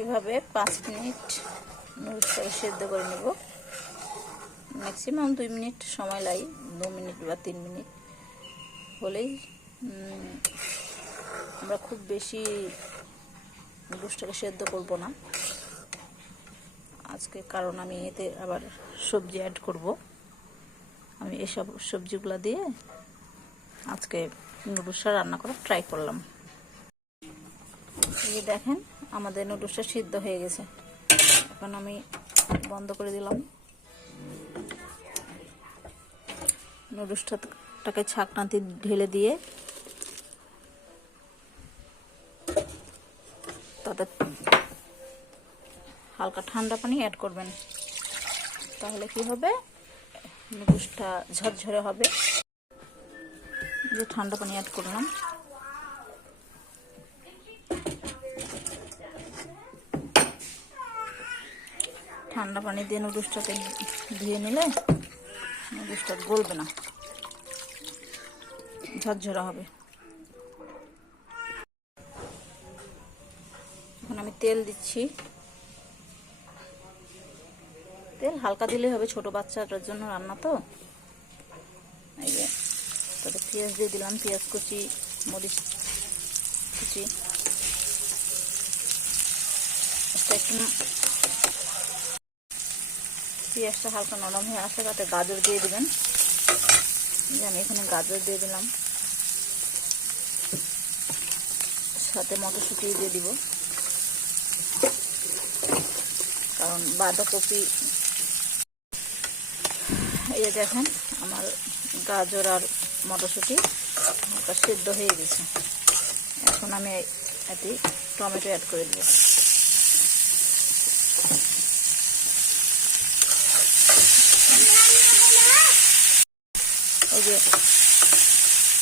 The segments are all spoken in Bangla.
এভাবে 5 মিনিট নুডলসটাকে সেদ্ধ করে নেব। ম্যাক্সিমাম 2 মিনিট সময় লাগে, 2 মিনিট বা 3 মিনিট হলেই। আমরা খুব বেশি নুডলসটাকে সেদ্ধ করব না আজকে, কারণ আমি এতে আবার সবজি অ্যাড করব। আমি এসব সবজিগুলো দিয়ে আজকে নুডলসটা রান্না করার ট্রাই করলাম। এই দেখেন আমাদের নুডলসটা সিদ্ধ হয়ে গেছে। এখন আমি বন্ধ করে দিলাম। নুডলসটাকে ছাঁকনাতে ঢেলে দিয়ে তাতে হালকা ঠান্ডা পানি অ্যাড করবেন, তাহলে কি হবে, নুডলসটা ঝরঝরে হবে। যে ঠান্ডা পানি অ্যাড করলাম। ঠান্ডা পানি দিয়ে নুডলসটাকে ধুয়ে নিলে নুডলসটা গলবে না, ঝরঝরা হবে। এখন আমি তেল দিচ্ছি। তেল হালকা দিলে হবে, ছোট বাচ্চাটার জন্য রান্না তো। এই যে তাতে পেঁয়াজ দিয়ে দিলাম, পেঁয়াজ কুচি, মরিচ কুচি। একটু পেঁয়াজটা হালকা নরম হয়ে আসলে তাতে গাজর দিয়ে দিবেন। আমি এখানে গাজর দিয়ে দিলাম, সাথে মটরশুঁটি দিয়ে দিব, কারণ বাঁধাকপি। এই দেখেন আমার গাজর আর মটরশুঁটি হালকা সিদ্ধ হয়ে গেছে। এখন আমি এতে টমেটো অ্যাড করে দেব। এই যে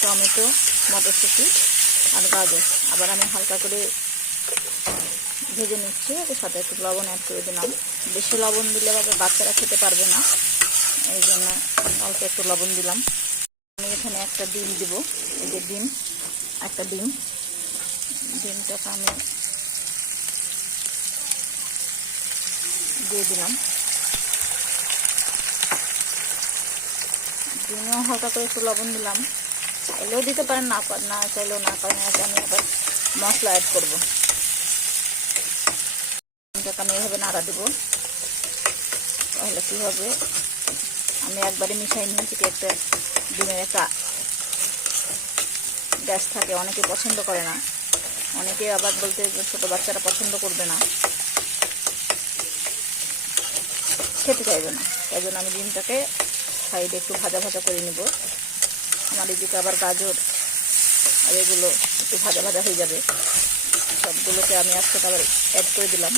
টমেটো, মটরশুঁটি আর গাজর আবার আমি হালকা করে ভেজে নিচ্ছি। এর সাথে একটু লবণ অ্যাড করে দিলাম। বেশি লবণ দিলে আবার বাচ্চারা খেতে পারবে না, এই জন্য অল্প একটু লবণ দিলাম। আমি এখানে একটা ডিম দিব। এই যে ডিম, একটা ডিমটাকে আমি দিয়ে দিলাম। ডিমেও হালকা করে একটু লবণ দিলাম। চাইলেও দিতে পারেন, না চাইলেও না পারেন। আমি আবার মশলা অ্যাড করবো। ডিমটাকে আমি এভাবে নাড়া দেবো, তাহলে কী হবে, আমি একবারে মিশাই নিয়েছি। একটা ডিমের একটা গ্যাস থাকে, অনেকে পছন্দ করে না, অনেকে আবার বলতে ছোটো বাচ্চারা পছন্দ করবে না, খেতে চাইবে না। তাই জন্য আমি ডিমটাকে সাইডে একটু ভাজা ভাজা করে নেব। আমার এদিকে আবার গাজর আর এগুলো একটু ভাজা ভাজা হয়ে যাবে। সবগুলোকে আমি একসাথে আবার অ্যাড করে দিলাম।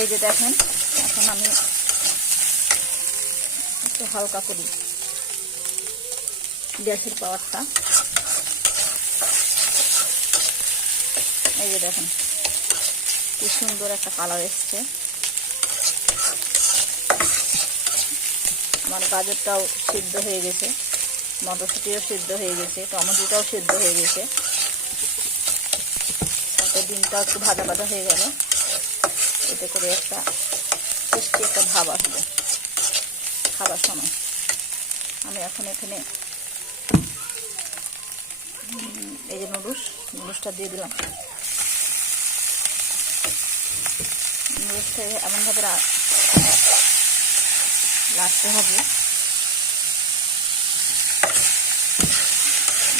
এই যে দেখেন, এখন আমি একটু হালকা করি গ্যাসের পাওয়ারটা। এই যে দেখেন কি সুন্দর একটা কালার এসছে। আমার গাজরটাও সিদ্ধ হয়ে গেছে, মটরশুঁটিও সিদ্ধ হয়ে গেছে, টমেটোটাও সিদ্ধ হয়ে গেছে, সাথে ডিমটাও একটু ভাজা ভাজা হয়ে গেল। এতে করে একটা টেস্টি একটা ভাব আসবে খাবার সময়। আমি এখন এখানে এই যে নুডলসটা দিয়ে দিলাম। নুডলসটা এমনভাবে রাখতে হবে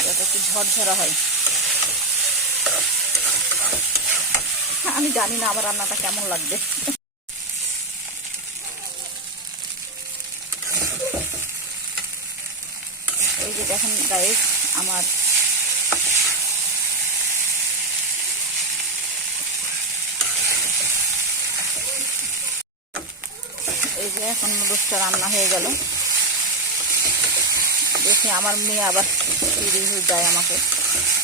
যাতে একটু ঝরঝরা হয়। আমি জানি না আমার রান্নাটা কেমন লাগবে। এই যে দেখেন গাইস, আমার এই যে এখন নুডলসটা রান্না হয়ে গেল। দেখি আমার মেয়ে আবার রিভিউ দেয় আমাকে।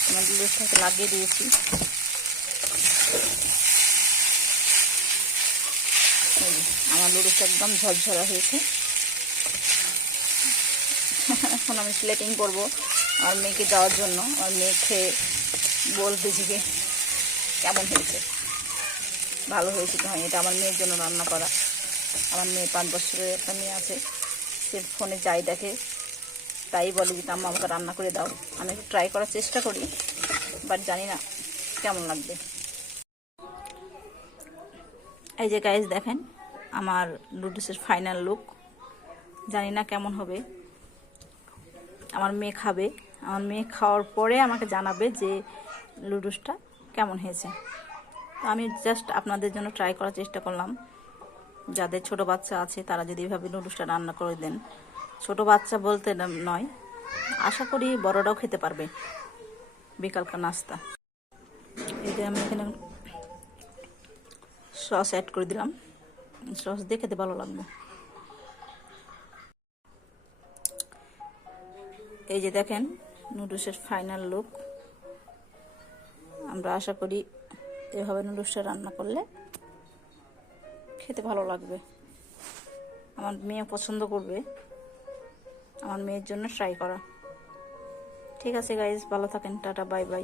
আমার নুডলসটাকে লাগিয়ে দিয়েছি। আমার নুডলসটা একদম ঝরঝরা হয়েছে। এখন আমি প্লেটিং করবো আর মেয়েকে দেওয়ার জন্য। আর মেয়ে খেয়ে বলতে যে কেমন হয়েছে, ভালো হয়েছে তো। হয়, এটা আমার মেয়ের জন্য রান্না করা। আমার মেয়ে 5 বছরের একটা মেয়ে আছে, সে ফোনে যাই দেখে তাই বলে যে আম্মা আমাকে রান্না করে দাও। আমি একটু ট্রাই করার চেষ্টা করি, বাট জানি না কেমন লাগবে। এই যে গাইস দেখেন আমার নুডলসের ফাইনাল লুক। জানি না কেমন হবে, আমার মেয়ে খাবে। আমার মেয়ে খাওয়ার পরে আমাকে জানাবে যে নুডলসটা কেমন হয়েছে। তো আমি জাস্ট আপনাদের জন্য ট্রাই করার চেষ্টা করলাম। যাদের ছোট বাচ্চা আছে তারা যদি এভাবে নুডলসটা রান্না করে দেন, ছোট বাচ্চা বলতে নয়, আশা করি বড়রাও খেতে পারবে বিকালকার নাস্তা। এই যে আমি এখানে সস অ্যাড করে দিলাম, সস দিয়ে খেতে ভালো লাগবে। এই যে দেখেন নুডলসের ফাইনাল লুক। আমরা আশা করি এভাবে নুডলসটা রান্না করলে খেতে ভালো লাগবে, আমার মেয়ে পছন্দ করবে। আমার মেয়ের জন্য ট্রাই করা। ঠিক আছে গাইজ, ভালো থাকেন, টাটা, বাই বাই।